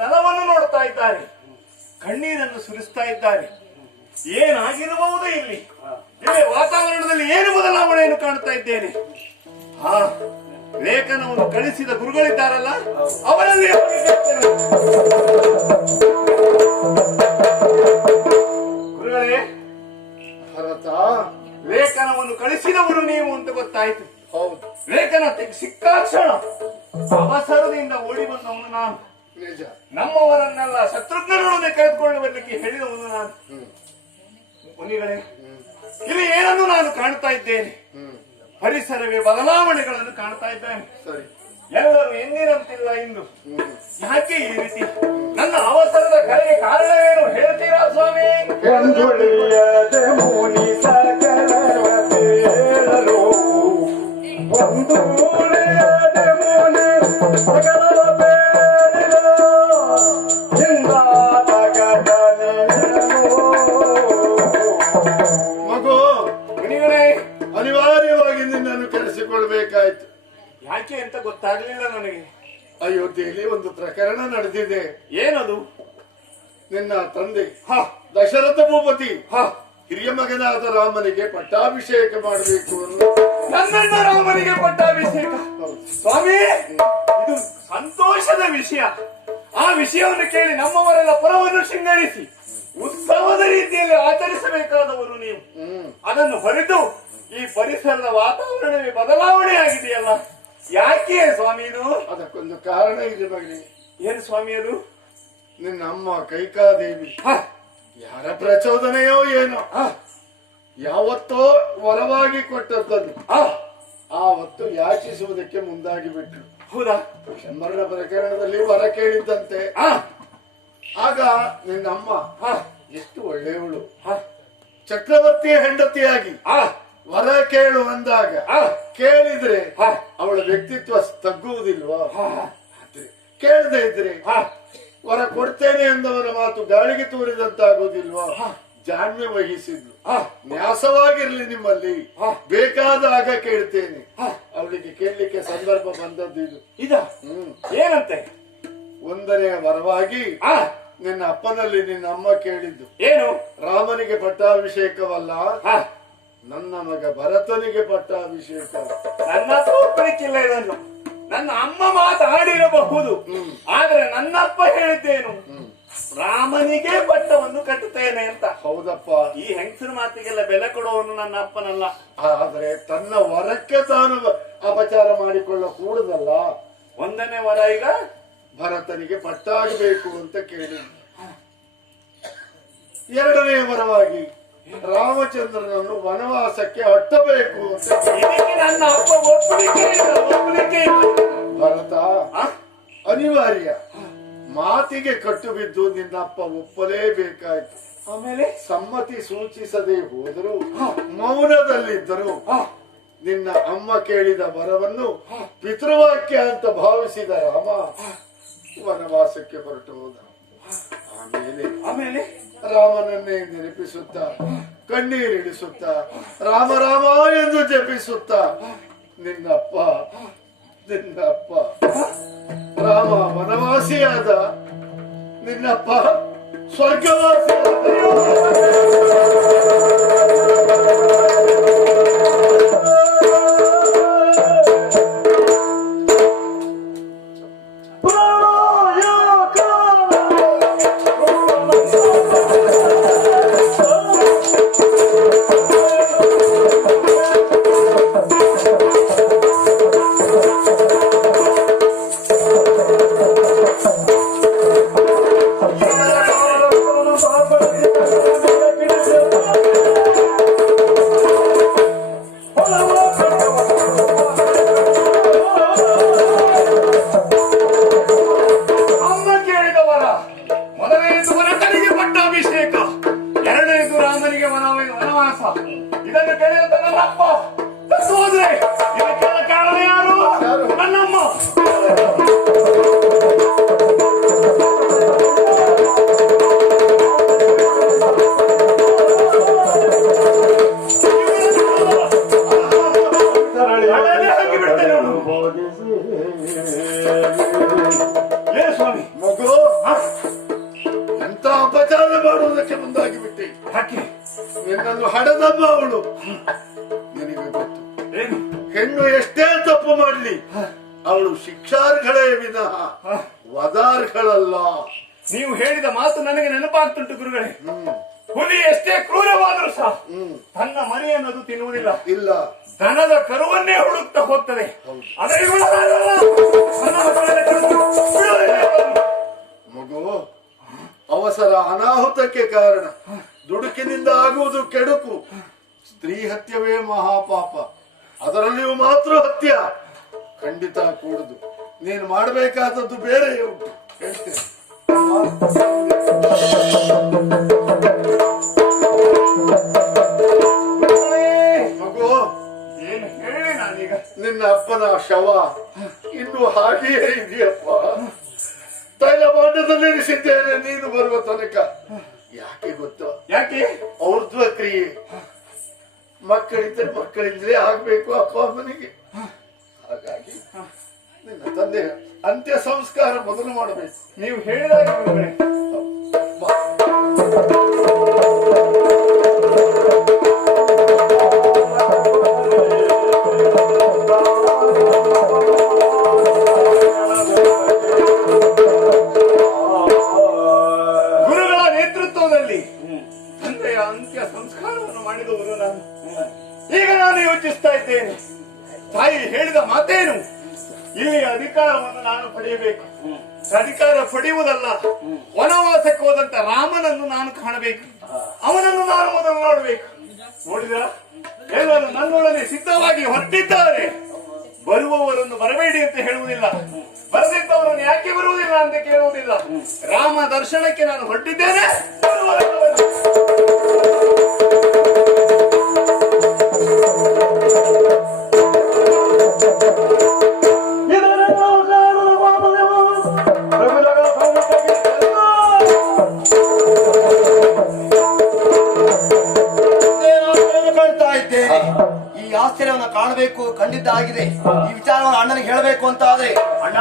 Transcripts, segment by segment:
ದನವನ್ನು ನೋಡ್ತಾ ಇದ್ದಾರೆ, ಕಣ್ಣೀರನ್ನು ಸುರಿಸ್ತಾ ಇದ್ದಾರೆ. ಏನಾಗಿರಬಹುದು ಇಲ್ಲಿ ವಾತಾವರಣದಲ್ಲಿ ಏನು ಬದಲಾವಣೆಯನ್ನು ಕಾಣ್ತಾ ಇದ್ದೇನೆ. ಲೇಖನವನ್ನು ಕಳಿಸಿದ ಗುರುಗಳಿದ್ದಾರಲ್ಲ, ಅವರಲ್ಲಿ ಗುರುಗಳೇ, ಭರತ, ಲೇಖನವನ್ನು ಕಳಿಸಿದವರು ನೀವು ಅಂತ ಗೊತ್ತಾಯ್ತು. ಹೌದು, ಲೇಖನ ಸಿಕ್ಕಾಕ್ಷಣ ಅವಸರದಿಂದ ಓಡಿ ಬಂದವನು ನಾನು. ನಿಜ, ನಮ್ಮವರನ್ನೆಲ್ಲ ಶತ್ರುಘ್ನರೊಡನೆ ಕರೆದುಕೊಂಡು ಬರಲಿಕ್ಕೆ ಹೇಳಿದವನು ನಾನು. ಮುನಿಗಳೇ, ಇಲ್ಲಿ ಏನನ್ನು ನಾನು ಕಾಣ್ತಾ ಇದ್ದೇನೆ, ಪರಿಸರವೇ ಬದಲಾವಣೆಗಳನ್ನು ಕಾಣ್ತಾ ಇದ್ದೇನೆ. ಎಲ್ಲರೂ ಎಂದಿರಂತಿಲ್ಲ ಇಂದು. ಯಾಕೆ ಈ ರೀತಿ? ನನ್ನ ಅವಸರದ ಕರೆಗೆ ಕಾರಣವೇನು ಹೇಳ್ತೀರಾ ಸ್ವಾಮಿ? ಮಗು, ಅನಿವಾರ್ಯವಾಗಿ ನಿನ್ನನ್ನು ಕರೆಸಿಕೊಳ್ಬೇಕಾಯ್ತು. ಯಾಕೆ ಅಂತ ಗೊತ್ತಾಗ್ಲಿಲ್ಲ ನನಗೆ. ಅಯೋಧ್ಯೆಯಲ್ಲಿ ಒಂದು ಪ್ರಕರಣ ನಡೆದಿದೆ. ಏನದು? ನಿನ್ನ ತಂದೆ ದಶರಥ ಭೂಪತಿ ಹಿರಿಯ ಮಗನಾದ ರಾಮನಿಗೆ ಪಟ್ಟಾಭಿಷೇಕ ಮಾಡಬೇಕು. ನನ್ನಣ್ಣ ರಾಮನಿಗೆ ಪಟ್ಟಾಭಿಷೇಕ? ಸ್ವಾಮಿ, ಇದು ಸಂತೋಷದ ವಿಷಯ. ಆ ವಿಷಯವನ್ನು ಕೇಳಿ ನಮ್ಮವರೆಲ್ಲ ಪುರವನ್ನು ಶೃಂಗರಿಸಿ ಉತ್ಸವದ ರೀತಿಯಲ್ಲಿ ಆಚರಿಸಬೇಕಾದವರು ನೀವು. ಅದನ್ನು ಹೊರತು ಈ ಪರಿಸರದ ವಾತಾವರಣವೇ ಬದಲಾವಣೆ ಆಗಿದೆಯಲ್ಲ, ಯಾಕೆ ಸ್ವಾಮಿ ಇದು? ಅದಕ್ಕೊಂದು ಕಾರಣ ಇದೆ ಮಗನೇ. ಏನು ಸ್ವಾಮಿ ಅದು? ನಿನ್ನ ಅಮ್ಮ ಕೈಕಾದೇವಿ ಯಾರ ಪ್ರಚೋದನೆಯೋ ಏನೋ ಯಾವತ್ತೋ ವರವಾಗಿ ಕೊಟ್ಟದ್ದನ್ನು ಆವತ್ತು ಯಾಚಿಸುವುದಕ್ಕೆ ಮುಂದಾಗಿ ಬಿಟ್ರು. ಹೌದಾ? ಶಂಬರಣ ಪ್ರಕರಣದಲ್ಲಿ ವರ ಕೇಳಿದ್ದಂತೆ. ಆಗ ನಿನ್ನಮ್ಮ ಎಷ್ಟು ಒಳ್ಳೆಯವಳು, ಚಕ್ರವರ್ತಿಯ ಹೆಂಡತಿಯಾಗಿ ವರ ಕೇಳು ಅಂದಾಗ ಕೇಳಿದ್ರೆ ಅವಳ ವ್ಯಕ್ತಿತ್ವ ತಗ್ಗುವುದಿಲ್ವಾ? ಕೇಳದೆ ಇದ್ರೆ ವರ ಕೊಡ್ತೇನೆ ಎಂದವರ ಮಾತು ಗಾಳಿಗೆ ತೂರಿದಂತಾಗುವುದಿಲ್ವಾ? ಜಾಣ್ಮೆ ವಹಿಸಿದ್ಲು. ನ್ಯಾಸವಾಗಿರ್ಲಿ ನಿಮ್ಮಲ್ಲಿ, ಬೇಕಾದಾಗ ಕೇಳ್ತೇನೆ. ಅವಳಿಗೆ ಕೇಳಲಿಕ್ಕೆ ಸಂದರ್ಭ ಬಂದದ್ದು ಇದು. ಏನಂತೆ? ಒಂದನೆಯ ವರವಾಗಿ ನಿನ್ನ ಅಪ್ಪನಲ್ಲಿ ನಿನ್ನ ಅಮ್ಮ ಕೇಳಿದ್ದು ಏನು? ರಾಮನಿಗೆ ಪಟ್ಟಾಭಿಷೇಕವಲ್ಲ, ನನ್ನ ಮಗ ಭರತನಿಗೆ ಪಟ್ಟಾಭಿಷೇಕ. ನನ್ನ ಒಪ್ಪಲಿಕ್ಕಿಲ್ಲ ಇದನ್ನು. ನನ್ನ ಅಮ್ಮ ಮಾತಾಡಿರಬಹುದು, ಆದ್ರೆ ನನ್ನಪ್ಪ ಹೇಳಿದ್ದೇನು, ರಾಮನಿಗೆ ಪಟ್ಟವನ್ನು ಕಟ್ಟುತ್ತೇನೆ ಅಂತ. ಹೌದಪ್ಪ, ಈ ಹೆಂಗಸರ ಮಾತಿಗೆಲ್ಲ ಬೆಲೆ ಕೊಡುವವನು ನನ್ನ ಅಪ್ಪನಲ್ಲ. ಆದ್ರೆ ತನ್ನ ವರಕ್ಕೆ ತಾನು ಅಪಚಾರ ಮಾಡಿಕೊಳ್ಳ ಕೂಡದಲ್ಲ. ಒಂದನೇ ವರ ಈಗ ಭರತನಿಗೆ ಪಟ್ಟಾಗಬೇಕು ಅಂತ ಕೇಳಿ, ಎರಡನೇ ವರವಾಗಿ ರಾಮಚಂದ್ರನನ್ನು ವನವಾಸಕ್ಕೆ ಅಟ್ಟಬೇಕು ಅಂತ. ಇದಕ್ಕೆ ನನ್ನ ಅಪ್ಪ ಒಪ್ಪಲಿಕ್ಕೆ ಭರತ ಅನಿವಾರ್ಯ, ಮಾತಿಗೆ ಕಟ್ಟು ಬಿದ್ದು ನಿನ್ನಪ್ಪ ಒಪ್ಪಲೇಬೇಕಾಯ್ತು. ಆಮೇಲೆ ಸಮ್ಮತಿ ಸೂಚಿಸದೆ ಹೋದರೂ ಮೌನದಲ್ಲಿದ್ದರು ನಿನ್ನ ಅಮ್ಮ ಕೇಳಿದ ವರವನ್ನು ಪಿತೃವಾಕ್ಯ ಅಂತ ಭಾವಿಸಿದ ರಾಮ ವನವಾಸಕ್ಕೆ ಹೊರಟು ಹೋದ. ಆಮೇಲೆ ರಾಮನನ್ನೇ ನೆನಪಿಸುತ್ತ ಕಣ್ಣೀರಿಡಿಸುತ್ತ ರಾಮ ರಾಮ ಎಂದು ಜಪಿಸುತ್ತ ನಿನ್ನಪ್ಪ ರಾಮ ವನವಾಸಿಯಾದ, ನಿನ್ನಪ್ಪ ಸ್ವರ್ಗವಾಸಿಯಾದ. ಇದನ್ನು ಕೇಳಿದಂತ ನನ್ನಪ್ಪ ಹೋದ್ರೆ ಇದಕ್ಕೆಲ್ಲ ಕಾರಣ ಯಾರು? ನನ್ನಮ್ಮ. ಮಗು ಯಾಕೆ? ನಿನ್ನನ್ನು ಹಡದಮ್ಮ ಅವಳು. ನಿನಗೆ ಗೊತ್ತು, ಏನು? ಹೆಣ್ಣು ಎಷ್ಟೇ ತಪ್ಪು ಮಾಡಲಿ ಅವಳು ಶಿಕ್ಷಾರ್ಹಳೇ ವಿನಃ ವದಾರ್ಹಳಲ್ಲ. ನೀವು ಹೇಳಿದ ಮಾತು ನನಗೆ ನೆನಪಾಗ್ತುಂಟು ಗುರುಗಳೇ. ಹುಲಿ ಎಷ್ಟೇ ಕ್ರೂರವಾದರೂ ಸಹ ತನ್ನ ಮರಿ ಅನ್ನೋದು ತಿನ್ನುವುದಿಲ್ಲ. ಇಲ್ಲ, ದನದ ಕರುವನ್ನೇ ಹುಡುಕ್ತಾ ಹೋಗ್ತದೆ. ಆದರೆ ಇವಳು ಹಾಗಲ್ಲ. ನನ್ನ ಮಕ್ಕಳನ್ನ ಬಿಡುವುದಿಲ್ಲ ಇವಳನ್ನು. ಮಗು, ಅವಸರ ಅನಾಹುತಕ್ಕೆ ಕಾರಣ. ದುಡುಕಿನಿಂದ ಆಗುವುದು ಕೆಡುಕು. ಸ್ತ್ರೀ ಹತ್ಯವೇ ಮಹಾಪಾಪ. ಅದರಲ್ಲಿಯೂ ಮಾತ್ರ ಹತ್ಯ ಖಂಡಿತ ಕೂಡುದು. ನೀನು ಮಾಡಬೇಕಾದದ್ದು ಬೇರೆ ಉಂಟು, ಹೇಳ್ತೇನೆ. ಮಗು, ಏನು ಹೇಳಿ ನಾನೀಗ? ನಿನ್ನ ಅಪ್ಪನ ಶವ ಇನ್ನು ಹಾಗೆಯೇ ಇದೆಯಪ್ಪ. ತೈಲಭಾಂಡದಲ್ಲಿ ಇರಿಸಿದ್ದೇನೆ ನೀನು ಬರುವ ತನಕ. ಯಾಕೆ ಗೊತ್ತು? ಯಾಕೆ? ಔರ್ಧ್ವ ಕ್ರಿಯೆ. ಮಕ್ಕಳಿದ್ದರೆ ಮಕ್ಕಳಿಂದಲೇ ಆಗ್ಬೇಕು ಅಪ್ಪ ಅಮ್ಮನಿಗೆ. ಹಾಗಾಗಿ ನಿನ್ನ ತಂದೆ ಅಂತ್ಯ ಸಂಸ್ಕಾರ ಮೊದಲು ಮಾಡಬೇಕು. ನೀವು ಹೇಳಿದಾಗ ಗುರುಗಳೇ. ಗುರುಗಳ ನೇತೃತ್ವದಲ್ಲಿ ತಂದೆಯ ಅಂತ್ಯ ಸಂಸ್ಕಾರವನ್ನು ಮಾಡಿದವರು ನಾನು. ಈಗ ನಾನು ಯೋಚಿಸ್ತಾ ಇದ್ದೇನೆ, ತಾಯಿ ಹೇಳಿದ ಮಾತೇನು? ಇಲ್ಲಿ ಅಧಿಕಾರವನ್ನು ನಾನು ಪಡೆಯಬೇಕು. ಅಧಿಕಾರ ಪಡೆಯುವುದಲ್ಲ, ವನವಾಸಕ್ಕೆ ಹೋದಂತ ರಾಮನನ್ನು ನಾನು ಕಾಣಬೇಕು. ಅವನನ್ನು ನಾನು ಮೊದಲು ನೋಡಬೇಕು. ನೋಡಿದ ಎಲ್ಲರೂ ನನ್ನೊಡನೆ ಸಿದ್ಧವಾಗಿ ಹೊರಟಿದ್ದಾರೆ. ಬರುವವರನ್ನು ಬರಬೇಡಿ ಅಂತ ಹೇಳುವುದಿಲ್ಲ, ಬರದಿದ್ದವರನ್ನು ಯಾಕೆ ಬರುವುದಿಲ್ಲ ಅಂತ ಕೇಳುವುದಿಲ್ಲ. ರಾಮ ದರ್ಶನಕ್ಕೆ ನಾನು ಹೊರಟಿದ್ದೇನೆ. ಈ ಆಶ್ಚರ್ಯವನ್ನು ಕಾಣಬೇಕು ಕಂಡಿದ್ದಾಗಿದೆ. ಈ ವಿಚಾರವನ್ನು ಅಣ್ಣನಿಗೆ ಹೇಳಬೇಕು ಅಂತ ಆದ್ರೆ, ಅಣ್ಣ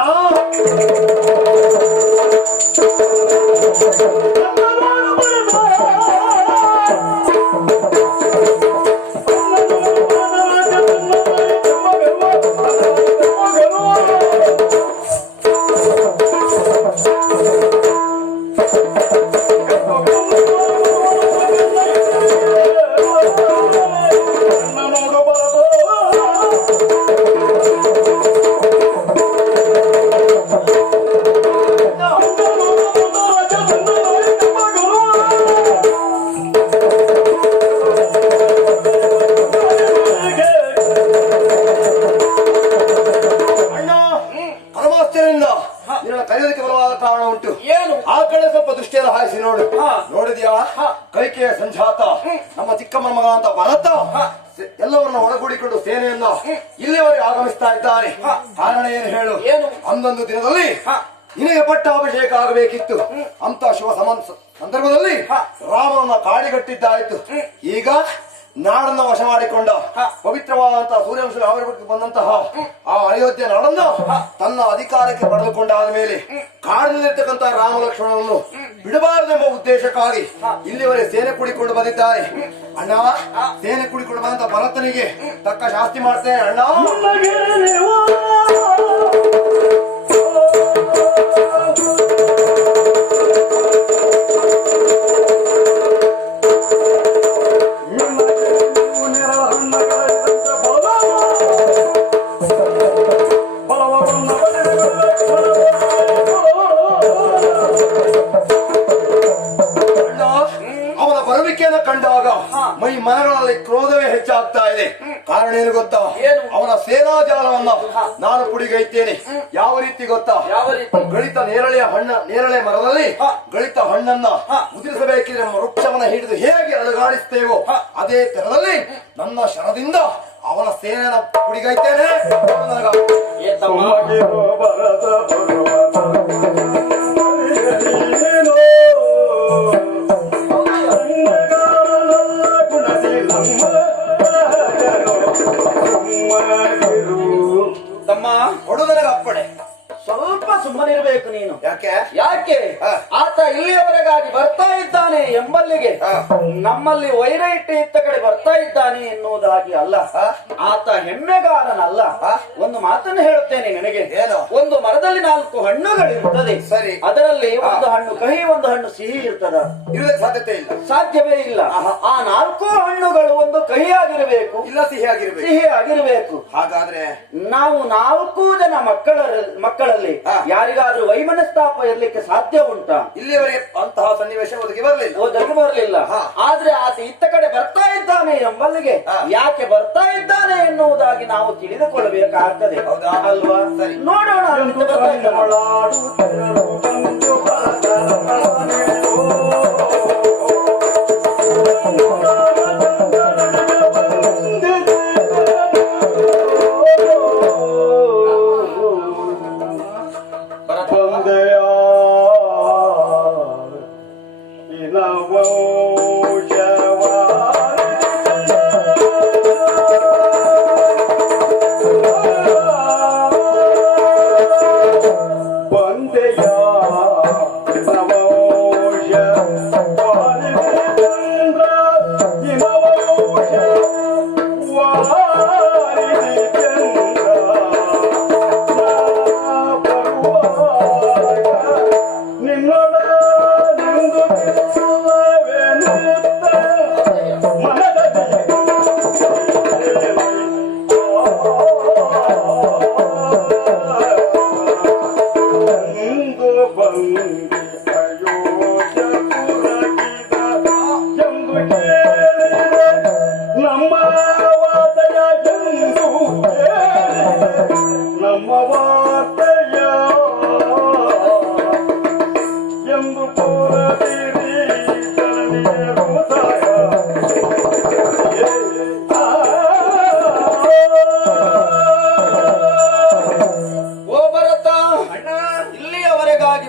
ಕೈಕೆಯ ಸಂಜಾತ ನಮ್ಮ ಚಿಕ್ಕಮ್ಮನ ಮಗ ಅಂತ ಭರತ ಎಲ್ಲವರನ್ನ ಒಳಗೂಡಿಕೊಂಡು ಸೇನೆಯನ್ನ ಇಲ್ಲಿವರೆಗೆ ಆಗಮಿಸ್ತಾ ಇದ್ದಾನೆ. ಕಾರಣ ಏನು ಹೇಳು? ಒಂದೊಂದು ದಿನದಲ್ಲಿ ನಿನಗೆ ಪಟ್ಟಾಭಿಷೇಕ ಆಗಬೇಕಿತ್ತು. ಅಂತ ಶುಭ ಸಂದರ್ಭದಲ್ಲಿ ರಾಮನನ್ನ ಕಾಡಿಗಟ್ಟಿದ್ದಾಯಿತು. ಈಗ ನಾಡನ್ನ ವಶ ಮಾಡಿಕೊಂಡ ಪವಿತ್ರವಾದಂತಹ ಸೂರ್ಯವಂಶದ ಆವಿರ್ಭಾವಕ್ಕೆ ಬಂದಂತಹ ಆ ಅಯೋಧ್ಯೆ ನಾಡನ್ನ ತನ್ನ ಅಧಿಕಾರಕ್ಕೆ ಪಡೆದುಕೊಂಡಾದ ಮೇಲೆ ಕಾಡಿನಲ್ಲಿರ್ತಕ್ಕಂತಹ ರಾಮ ಲಕ್ಷ್ಮಣನನ್ನು ಬಿಡಬಾರದೆಂಬ ಉದ್ದೇಶಕ್ಕಾಗಿ ಇಲ್ಲಿವರೆಗೆ ಸೇನೆ ಕೂಡಿಕೊಂಡು ಬಂದಿದ್ದಾರೆ. ಅಣ್ಣ, ಸೇನೆ ಕೂಡಿಕೊಂಡು ಬಂದಂತ ಭರತನಿಗೆ ತಕ್ಕ ಶಾಸ್ತಿ ಮಾಡ್ತೇನೆ ಅಣ್ಣ. ಕಂಡಾಗ ಮೈ ಮನಗಳಲ್ಲಿ ಕ್ರೋಧವೇ ಹೆಚ್ಚಾಗ್ತಾ ಇದೆ. ಕಾರಣ ಏನು ಗೊತ್ತಾ? ಅವನ ಸೇನಾಜಾಲವನ್ನ ನಾನು ಪುಡಿಗೈತೇನೆ. ಯಾವ ರೀತಿ ಗೊತ್ತಾ? ಗಳಿತ ನೇರಳೆ ಮರದಲ್ಲಿ ಗಳಿತ ಹಣ್ಣನ್ನ ಉದುರಿಸಬೇಕಿದ್ರೆ ವೃಕ್ಷವನ್ನ ಹಿಡಿದು ಹೇಗೆ ಅಲುಗಾಡಿಸ್ತೇವೋ ಅದೇ ತರದಲ್ಲಿ ನನ್ನ ಶರದಿಂದ ಅವನ ಸೇನೆನ ಪುಡಿಗೈತೇನೆ. ತಮ್ಮ ಕೊಡು ನನಗೆ ಅಪ್ಪಣೆ. ಸ್ವಲ್ಪ ಸುಮ್ಮನಿರ್ಬೇಕು ನೀನು. ಯಾಕೆ? ಯಾಕೆ ಆತ ಇಲ್ಲಿಯವರೆಗಾಗಿ ಬರ್ತಾ ಇದ್ದಾನೆ ಎಂಬಲ್ಲಿಗೆ ನಮ್ಮಲ್ಲಿ ವೈರ ಇಟ್ಟು ಇತ್ತ ಕಡೆ ಬರ್ತಾ ಇದ್ದಾನೆ ಎನ್ನುವುದಾಗಿ ಅಲ್ಲ, ಆತ ಹೆಮ್ಮೆಗಾರನಲ್ಲ. ಒಂದು ಮಾತನ್ನು ಹೇಳುತ್ತೇನೆ ನಿನಗೆ. ಏನು? ಒಂದು ಮರದಲ್ಲಿ 4 ಹಣ್ಣುಗಳಿರುತ್ತದೆ. ಸರಿ. ಅದರಲ್ಲಿ ಒಂದು ಹಣ್ಣು ಕಹಿ, ಒಂದು ಹಣ್ಣು ಸಿಹಿ ಇರ್ತದ. ಇರುವುದಕ್ಕೆ ಸಾಧ್ಯತೆ ಇಲ್ಲ. ಸಾಧ್ಯವೇ ಇಲ್ಲ. ಆ 4 ಹಣ್ಣುಗಳು ಒಂದು ಕಹಿಯಾಗಿರಬೇಕು, ಇಲ್ಲ ಸಿಹಿ ಆಗಿರ್ಬೇಕು. ಸಿಹಿ ಆಗಿರಬೇಕು. ಹಾಗಾದ್ರೆ ನಾವು 4 ಜನ ಮಕ್ಕಳಲ್ಲಿ ಯಾರಿಗಾದ್ರೂ ವೈಮನಸ್ತಾಪ ಇರ್ಲಿಕ್ಕೆ ಸಾಧ್ಯ ಉಂಟಾ? ಇಲ್ಲಿಯವರೆಗೆ ಅಂತಹ ಸನ್ನಿವೇಶ ಒದಗಿ ಬರಲಿಲ್ಲ. ಓದಕ್ಕೆ ಬರಲಿಲ್ಲ. ಆದ್ರೆ ಆತ ಇತ್ತ ಕಡೆ ಬರ್ತಾ ಇದ್ದಾನೆ ಎಂಬಲ್ಲಿಗೆ ಯಾಕೆ ಬರ್ತಾ ಇದ್ದಾನೆ ಎನ್ನುವುದಾಗಿ ನಾವು ತಿಳಿದುಕೊಳ್ಳಬೇಕಾಗ್ತದೆ. ಹೌದಾ? ಅಲ್ವಾ? ಸರಿ. ನೋಡೋಣ. ಅಂತ ಬರ್ತಾ ಇದ್ದಾನೆ.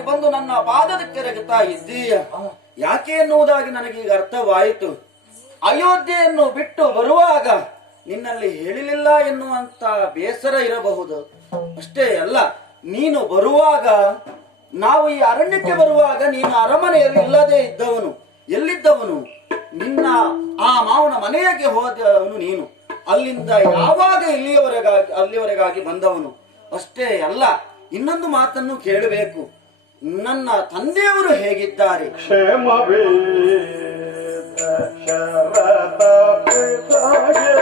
ಬಂದು ನನ್ನ ಪಾದದ ಕೆರಗುತ್ತಾ ಇದ್ದೀಯ. ಯಾಕೆ ಎನ್ನುವುದಾಗಿ ನನಗೀಗ ಅರ್ಥವಾಯಿತು. ಅಯೋಧ್ಯೆಯನ್ನು ಬಿಟ್ಟು ಬರುವಾಗ ನಿನ್ನಲ್ಲಿ ಹೇಳಿಲಿಲ್ಲ ಎನ್ನುವಂತ ಬೇಸರ ಇರಬಹುದು. ಅಷ್ಟೇ ಅಲ್ಲ, ನೀನು ಬರುವಾಗ, ನಾವು ಈ ಅರಣ್ಯಕ್ಕೆ ಬರುವಾಗ ನೀನು ಅರಮನೆಯಲ್ಲಿ ಇಲ್ಲದೆ ಇದ್ದವನು. ಎಲ್ಲಿದ್ದವನು? ನಿನ್ನ ಆ ಮಾವನ ಮನೆಯಾಗೆ ಹೋದವನು ನೀನು. ಅಲ್ಲಿಂದ ಯಾವಾಗ ಅಲ್ಲಿವರೆಗಾಗಿ ಬಂದವನು. ಅಷ್ಟೇ ಅಲ್ಲ, ಇನ್ನೊಂದು ಮಾತನ್ನು ಕೇಳಬೇಕು. ನನ್ನ ತಂದೆಯವರು ಹೇಗಿದ್ದಾರೆ? ಕ್ಷೇಮವೇ ಶರತ ಪಿತಾಗೆ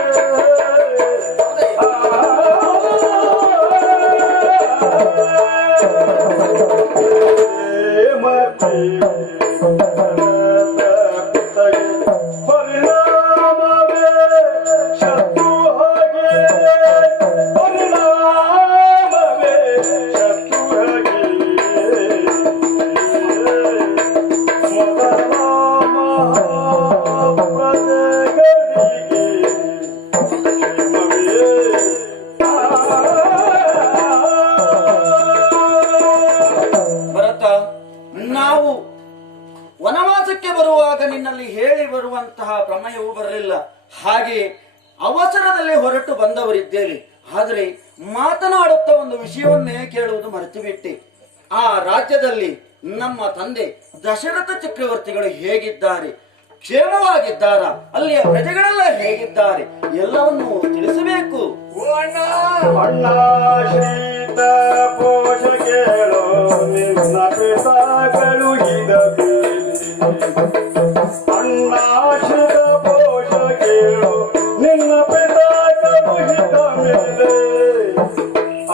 ಪರಿಣಾಮವೇ ಶತ್ರು ಹಾಗೆ ಪರಿಣಾಮವೇ ಶತ್ರು ಹಾಗೆ ಭರತ, ನಾವು ವನವಾಸಕ್ಕೆ ಬರುವಾಗ ನಿನ್ನಲ್ಲಿ ಹೇಳಿ ಬರುವಂತಹ ಪ್ರಮೇಯವೂ ಬರಲಿಲ್ಲ. ಹಾಗೆ ಅವಸರದಲ್ಲಿ ಹೊರಟು ಬಂದವರಿದ್ದೇವೆ. ಆದರೆ ಮಾತನಾಡುತ್ತಾ ಒಂದು ವಿಷಯವನ್ನೇ ಕೇಳುವುದು ಮರೆತು ಬಿಟ್ಟೆ. ಆ ರಾಜ್ಯದಲ್ಲಿ ನಮ್ಮ ತಂದೆ ದಶರಥ ಚಕ್ರವರ್ತಿಗಳು ಹೇಗಿದ್ದಾರೆ? ಕ್ಷೇಮವಾಗಿದ್ದಾರ? ಅಲ್ಲಿಯ ಪ್ರಜೆಗಳೆಲ್ಲ ಹೇಗಿದ್ದಾರೆ? ಎಲ್ಲವನ್ನೂ ತಿಳಿಸಬೇಕು. ಅಣ್ಣ ಶ್ರೀತ ಪೋಷ ಕೇಳೋ ನಿನ್ನ ಪಿತಾ ಕಳುಹಿದ ಅಣ್ಣ ಶ್ರೀತ ಪೋಷ ಕೇಳೋ ನಿನ್ನ ಪಿತಾ ಕಳುಹಿದ ಮೇಲೆ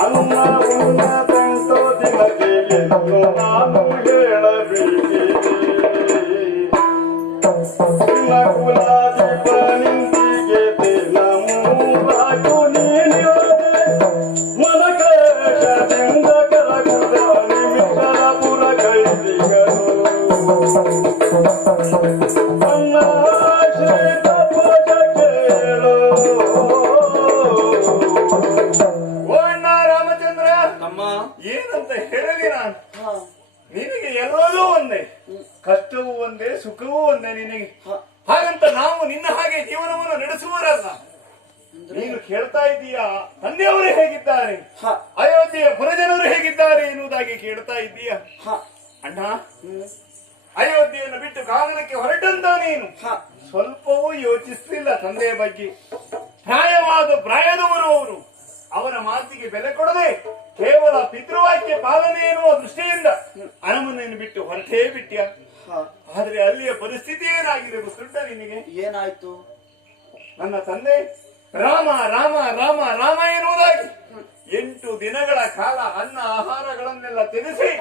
ಅನ್ನ ಉನ್ನತೆಂಟು ದಿನಕ್ಕೆ ಎಂದು ನಾನು ಹೇಳಬೇಕಿದೆ. ನಿನ್ನ ಕುಲಾಧಿಪ ನಿಂದಿಗೆ ನಮೂರಾಕು ನೀನಿರೋದೆ ಮನಕೇಶದಿಂದ ಕರಗುದ ನಿಮಿಷರ ಪುರ ಕೈದಿಗರು ನನ್ನ ಶ್ರೀತ ಪೋಷ ಕೇಳೋ. ರಾಮಚಂದ್ರ, ಅಮ್ಮ, ಏನಂತ ಹೇಳಲಿ ನಾನು? ನಿನಗೆ ಎಲ್ಲವೂ ಒಂದೇ, ಕಷ್ಟವೂ ಒಂದೇ, ಸುಖವೂ ಒಂದೇ ನಿನಗೆ. ಹಾಗಂತ ನಾವು ನಿನ್ನ ಹಾಗೆ ಜೀವನವನ್ನು ನಡೆಸುವರಲ್ಲ. ನೀನು ಕೇಳ್ತಾ ಇದ್ದೀಯಾ ತಂದೆಯವರು ಹೇಗಿದ್ದಾರೆ, ಅಯೋಧ್ಯೆಯ ಪುರಜನರು ಹೇಗಿದ್ದಾರೆ ಎನ್ನುವುದಾಗಿ ಕೇಳ್ತಾ ಇದ್ದೀಯಾ? ಅಣ್ಣ, ಅಯೋಧ್ಯೆಯನ್ನು ಬಿಟ್ಟು ಕಾನನಕ್ಕೆ ಹೊರಟಂತ ನೀನು ಸ್ವಲ್ಪವೂ ಯೋಚಿಸಲಿಲ್ಲ ತಂದೆಯ ಬಗ್ಗೆ. ಪ್ರಾಯದವರು ಅವರು, ಅವರ ಮಾತಿಗೆ ಬೆಲೆ ಕೊಡದೆ ಕೇವಲ ಪಿತೃವಾಕ್ಯ ಪಾಲನೆ ಎನ್ನುವ ದೃಷ್ಟಿಯಿಂದ ಅರಮನೆಯನ್ನು ಬಿಟ್ಟು ಹೊರಟೇ ಬಿಟ್ಟ್ಯ. ಆದ್ರೆ ಅಲ್ಲಿಯ ಪರಿಸ್ಥಿತಿ ಏನಾಗಿದೆ ಗೊತ್ತುಂಟ ನಿನಗೆ? ಏನಾಯ್ತು? ನನ್ನ ತಂದೆ ರಾಮ ರಾಮ ರಾಮ ರಾಮ ಎನ್ನುವುದಾಗಿ 8 ದಿನಗಳ ಕಾಲ ಅನ್ನ ಆಹಾರಗಳನ್ನೆಲ್ಲ ತ್ಯಜಿಸಿ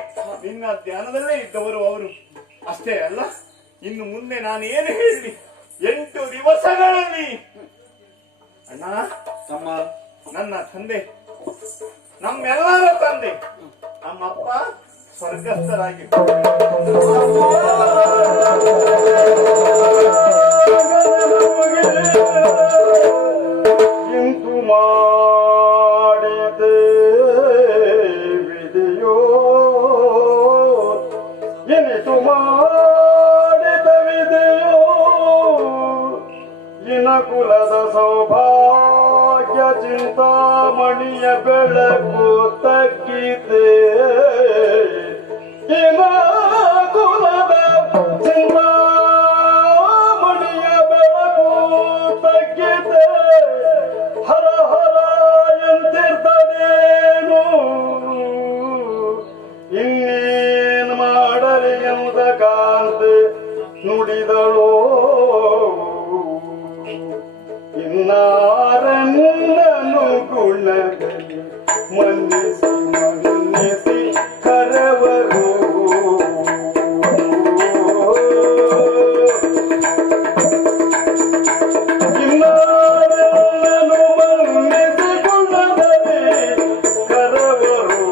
ನಿನ್ನ ಧ್ಯಾನದಲ್ಲೇ ಇದ್ದವರು ಅವರು. ಅಷ್ಟೇ ಅಲ್ಲ, ಇನ್ನು ಮುಂದೆ ನಾನು ಏನು ಹೇಳಿ 8 ದಿವಸಗಳಲ್ಲಿ ಅಣ್ಣ ತಮ್ಮ, ನನ್ನ ತಂದೆ, ನಮ್ಮೆಲ್ಲರ ತಂದೆ, ನಮ್ಮಪ್ಪ ಸ್ವರ್ಗಸ್ಥರಾಗಿ ಇಂತು ಮಾಡಿದೆ ವಿಧಿಯೋ ಎನಿತು ಮಾಡಿದ ವಿಧಿಯೋ ಇನ ಕುಲದ ಸೌಭಾಗ್ಯ ಚಿಂತಾಮಣಿಯ ಬೆಳಕು ತಗ್ಗಿದೆ. ಇನ ಕುಲದ ಚಿಂತಾಮಣಿಯ ಬೆಳಕು ತಗ್ಗಿದೆ. ಹರ ಹರ ಎಂತಿರ್ತದೇನು ಇನ್ನೇನು ಮಾಡಲಿ ಎಂದ ಕಾಂತೆ ನುಡಿದಳೋ. ಇನ್ನಾರನ್ನನು ಗುಣದಲ್ಲಿ ಮನ್ನಿಸಿ ಮನ್ನಿಸಿ ಕರವರು. ಇನ್ನಾರನ್ನನು ಮನ್ನಿಸಿ ಗುಣದಲ್ಲಿ ಕರವರು.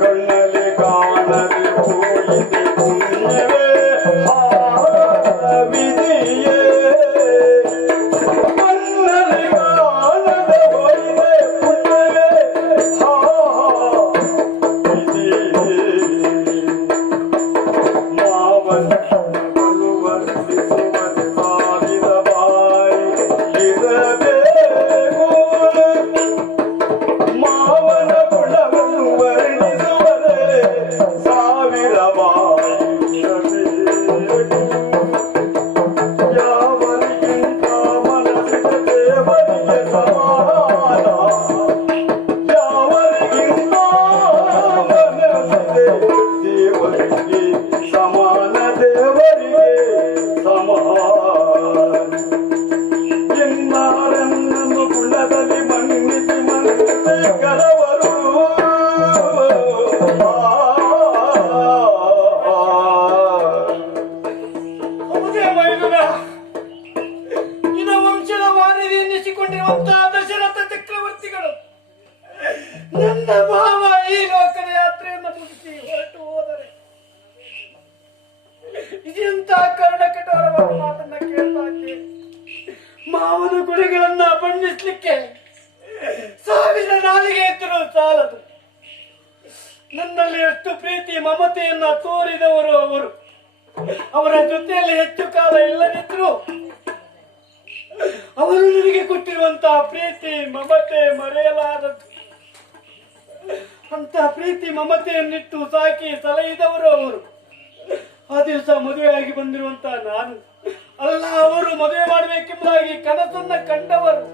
ಕಣ್ಣಲ್ಲಿ ಕಾಣದೆ ಹೋಯಿದೆ ಪುಣ್ಯವೇ ವಿಧಿಯೇ. ಕಣ್ಣಲ್ಲಿ ಕಾಣದೆ ಹೋಯಿದೆ ಪುಣ್ಯವೇ ವಿಧಿಯೇ. ಮಾವನ ವರ್ತಿಸುವರೆ ಸಾವಿರ ಬಾಯಿ ಇರಬೇಕು. ಮಾವನ ಗುಣವನ್ನು ವರ್ಣಿಸುವರೆ ಸಾವಿರ ಬಾಯಿ ಇರಬೇಕು. ಯಾವರಿಗಿಂತ ಮನಸ್ಸಿನ ದೇವರಿಗೆ ಸಮಾನ, ಯಾವರಿಗಿಂತ ಮನಸ್ಸಿದೆ ದೇವರಿಗೆ ಸಮಾನ, ದೇವರಿಗೆ ಸಮಾನ. ಎನ್ನಾರನ್ನನ್ನು ಕುಲದಲ್ಲಿ ಮನ್ನಿಸಿ ಮನ್ನಿಸಿ ಕರವರು. ಹೌದೇ ಮೈದುನ, ನಿನ್ನ ವಂಶದ ವಾನರಿ ಎನ್ನಿಸಿಕೊಂಡಿರುವಂತಹ ದಶರಥ ಚಕ್ರವರ್ತಿಗಳು ನನ್ನ ಭಾವ ಈ ಲೋಕದ ಯಾತ್ರೆಯನ್ನು ಮುಗಿಸಿ ಹೊರಟು ಹೋದರೆ ಇದೆಂತ ಕರ್ಣ ಕಠೋರವಾದ ಮಾತನ್ನ ಕೇಳ್ತಾ ಇದ್ದೆ. ಮಾವನ ಗುರಿಗಳನ್ನ ಬಣ್ಣಿಸ್ಲಿಕ್ಕೆ 1000 ನಾಲಿಗೆ ಇದ್ದರೂ ಸಾಲದು. ನನ್ನಲ್ಲಿ ಎಷ್ಟು ಪ್ರೀತಿ ಮಮತೆಯನ್ನ ತೋರಿದವರು ಅವರು. ಅವರ ಜೊತೆಯಲ್ಲಿ ಹೆಚ್ಚು ಕಾಲ ಇಲ್ಲದಿದ್ರು ಅವರು ನನಗೆ ಕೊಟ್ಟಿರುವಂತಹ ಪ್ರೀತಿ ಮಮತೆ ಮರೆಯಲಾದದ್ದು. ಅಂತ ಪ್ರೀತಿ ಮಮತೆಯನ್ನಿಟ್ಟು ಸಾಕಿ ಸಲಹಿದವರು ಅವರು. ಆ ದಿವಸ ಮದುವೆಯಾಗಿ ಬಂದಿರುವಂತಹ ನಾನು ಅಲ್ಲ, ಅವರು ಮದುವೆ ಮಾಡಬೇಕೆಂಬುದಾಗಿ ಕನಸನ್ನ ಕಂಡವರು.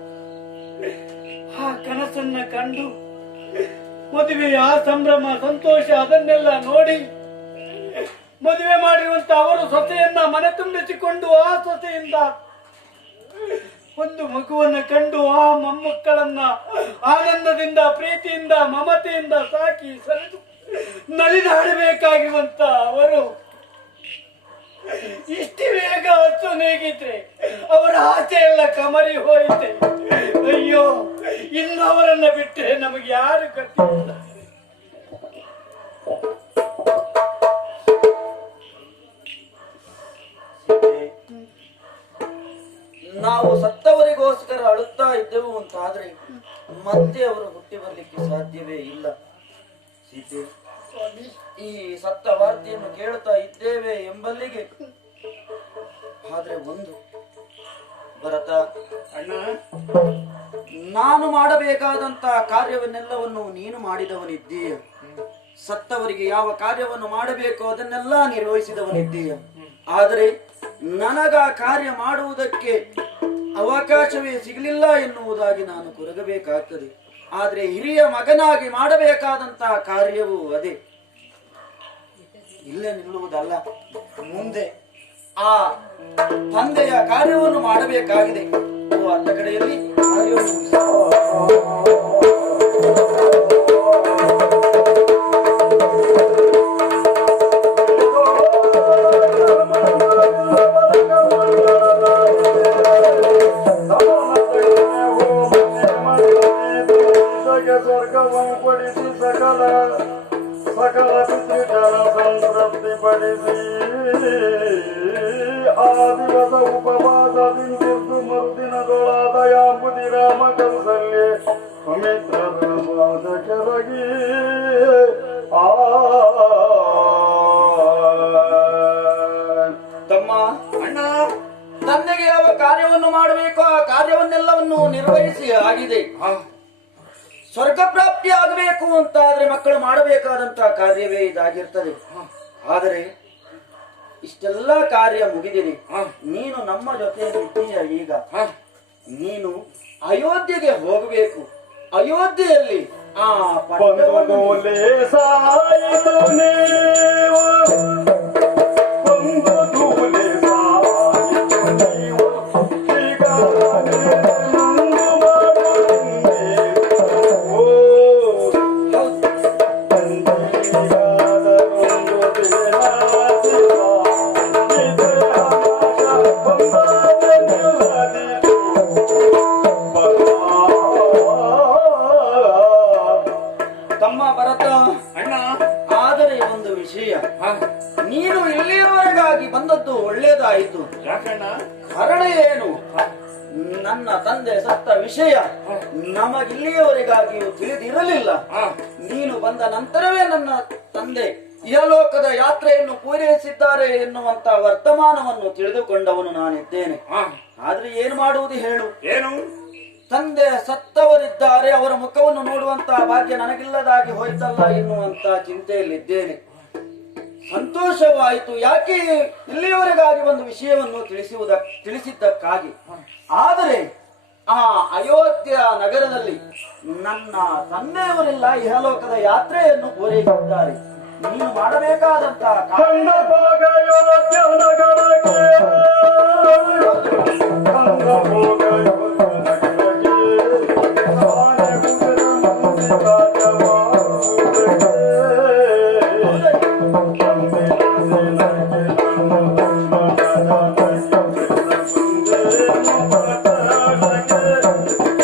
ಆ ಕನಸನ್ನ ಕಂಡು ಮದುವೆಯ ಆ ಸಂಭ್ರಮ ಸಂತೋಷ ಅದನ್ನೆಲ್ಲ ನೋಡಿ ಮದುವೆ ಮಾಡಿರುವಂತ ಅವರು ಸೊಸೆಯನ್ನ ಮನೆ ತುಂಬಿಸಿಕೊಂಡು ಆ ಸೊಸೆಯಿಂದ ಒಂದು ಮಗುವನ್ನ ಕಂಡು ಆ ಮೊಮ್ಮಕ್ಕಳನ್ನ ಆನಂದದಿಂದ ಪ್ರೀತಿಯಿಂದ ಮಮತೆಯಿಂದ ಸಾಕಿ ಸರಿದು ನಲಿದಾಡಬೇಕಾಗಿರುವಂತ ಅವರು ಇಷ್ಟು ಬೇಗ ಹಸು ನೇಗಿದ್ರೆ ಅವರ ಆಸೆ ಎಲ್ಲ ಕಮರಿ ಹೋಯಿತೆ. ಅಯ್ಯೋ, ಇನ್ನು ಅವರನ್ನ ಬಿಟ್ಟರೆ ನಮಗೆ ಯಾರು ಗೊತ್ತಿಲ್ಲ. ನಾವು ಸತ್ತವರಿಗೋಸ್ಕರ ಅಳುತ್ತಾ ಇದ್ದೆವು ಅಂತಾದ್ರೆ ಮತ್ತೆ ಅವರು ಹುಟ್ಟಿ ಬರ್ಲಿಕ್ಕೆ ಸಾಧ್ಯವೇ ಇಲ್ಲ. ಸೀತೆ, ಈ ಸತ್ತ ವಾರ್ತೆಯನ್ನು ಕೇಳುತ್ತಾ ಇದ್ದೇವೆ ಎಂಬಲ್ಲಿಗೆ. ಆದ್ರೆ ಒಂದು ಭರತ, ಅಣ್ಣ, ನಾನು ಮಾಡಬೇಕಾದಂತ ಕಾರ್ಯವನ್ನೆಲ್ಲವನ್ನು ನೀನು ಮಾಡಿದವನಿದ್ದೀಯ. ಸತ್ತವರಿಗೆ ಯಾವ ಕಾರ್ಯವನ್ನು ಮಾಡಬೇಕು ಅದನ್ನೆಲ್ಲ ನಿರ್ವಹಿಸಿದವನಿದ್ದೀಯ. ಆದರೆ ನನಗ ಕಾರ್ಯ ಮಾಡುವುದಕ್ಕೆ ಅವಕಾಶವೇ ಸಿಗಲಿಲ್ಲ ಎನ್ನುವುದಾಗಿ ನಾನು ಕೊರಗಬೇಕಾಗ್ತದೆ. ಆದ್ರೆ ಹಿರಿಯ ಮಗನಾಗಿ ಮಾಡಬೇಕಾದಂತಹ ಕಾರ್ಯವು ಅದೇ. ಇಲ್ಲೇ ನಿಲ್ಲುವುದಲ್ಲ, ಮುಂದೆ ಆ ತಂದೆಯ ಕಾರ್ಯವನ್ನು ಮಾಡಬೇಕಾಗಿದೆ. ಅತ್ತ ಕಡೆಯಲ್ಲಿ ಕಾರ್ಯವನ್ನು ಮುಗಿಸಿ. ಸ್ವರ್ಗವನ್ನು ಪಡಿಸಿ ಸಕಲ ಸಂತೃಪ್ತಿ ಪಡಿಸಿ ಆ ದಿವಸ ಉಪವಾಸದಿಂದಿದ್ದು ಮರುದಿನದೊಳಾದ ಯಾಂಬುದಿ ರಾಮ ಕನಸಲ್ಲಿ ಪವಿತ್ರ ಕೆರಗಿ ತಮ್ಮ ಅಣ್ಣ, ತಂದೆಗೆ ಯಾವ ಕಾರ್ಯವನ್ನು ಮಾಡಬೇಕು ಆ ಕಾರ್ಯವನ್ನೆಲ್ಲವನ್ನು ನಿರ್ವಹಿಸಿ ಆಗಿದೆ. ಸ್ವರ್ಗ ಪ್ರಾಪ್ತಿ ಆಗಬೇಕು ಅಂತಾದ್ರೆ ಮಕ್ಕಳು ಮಾಡಬೇಕಾದಂತಹ ಕಾರ್ಯವೇ ಇದಾಗಿರ್ತದೆ. ಆದರೆ ಇಷ್ಟೆಲ್ಲ ಕಾರ್ಯ ಮುಗಿದಿದೆ. ನೀನು ನಮ್ಮ ಜೊತೆಯಲ್ಲಿ ಇದ್ದೀಯ. ಈಗ ನೀನು ಅಯೋಧ್ಯೆಗೆ ಹೋಗಬೇಕು. ಅಯೋಧ್ಯೆಯಲ್ಲಿ ಆ ತಮ್ಮ ಭರತ ಅಣ್ಣ, ಆದರೆ ಒಂದು ವಿಷಯ, ನೀನು ಇಲ್ಲಿಯವರೆಗಾಗಿ ಬಂದದ್ದು ಒಳ್ಳೇದಾಯಿತು. ಯಾಕಣ್ಣ? ಕಾರಣ ಏನು? ನನ್ನ ತಂದೆ ಸತ್ತ ವಿಷಯ ನಮಗಿಲ್ಲಿಯವರೆಗಾಗಿಯೂ ತಿಳಿದಿರಲಿಲ್ಲ. ನೀನು ಬಂದ ನಂತರವೇ ನನ್ನ ತಂದೆ ಇಹಲೋಕದ ಯಾತ್ರೆಯನ್ನು ಪೂರೈಸಿದ್ದಾರೆ ಎನ್ನುವಂತ ವರ್ತಮಾನವನ್ನು ತಿಳಿದುಕೊಂಡವನು ನಾನಿದ್ದೇನೆ. ಆದ್ರೆ ಏನು ಮಾಡುವುದು ಹೇಳು? ಏನು? ತಂದೆ ಸತ್ತವರಿದ್ದಾರೆ, ಅವರ ಮುಖವನ್ನು ನೋಡುವಂತಹ ಭಾಗ್ಯ ನನಗಿಲ್ಲದಾಗಿ ಹೋಯ್ತಲ್ಲ ಎನ್ನುವಂತ ಚಿಂತೆಯಲ್ಲಿದ್ದೇನೆ. ಸಂತೋಷವಾಯಿತು ಯಾಕೆ ಇಲ್ಲಿಯವರೆಗಾಗಿ ಒಂದು ವಿಷಯವನ್ನು ತಿಳಿಸಿದ್ದಕ್ಕಾಗಿ. ಆದರೆ ಆ ಅಯೋಧ್ಯ ನಗರದಲ್ಲಿ ನನ್ನ ತಂದೆಯವರೆಲ್ಲ ಇಹಲೋಕದ ಯಾತ್ರೆಯನ್ನು ಪೂರೈಸಿದ್ದಾರೆ. ನೀನು ಮಾಡಬೇಕಾದಂತಹ ಕಾರ್ಯ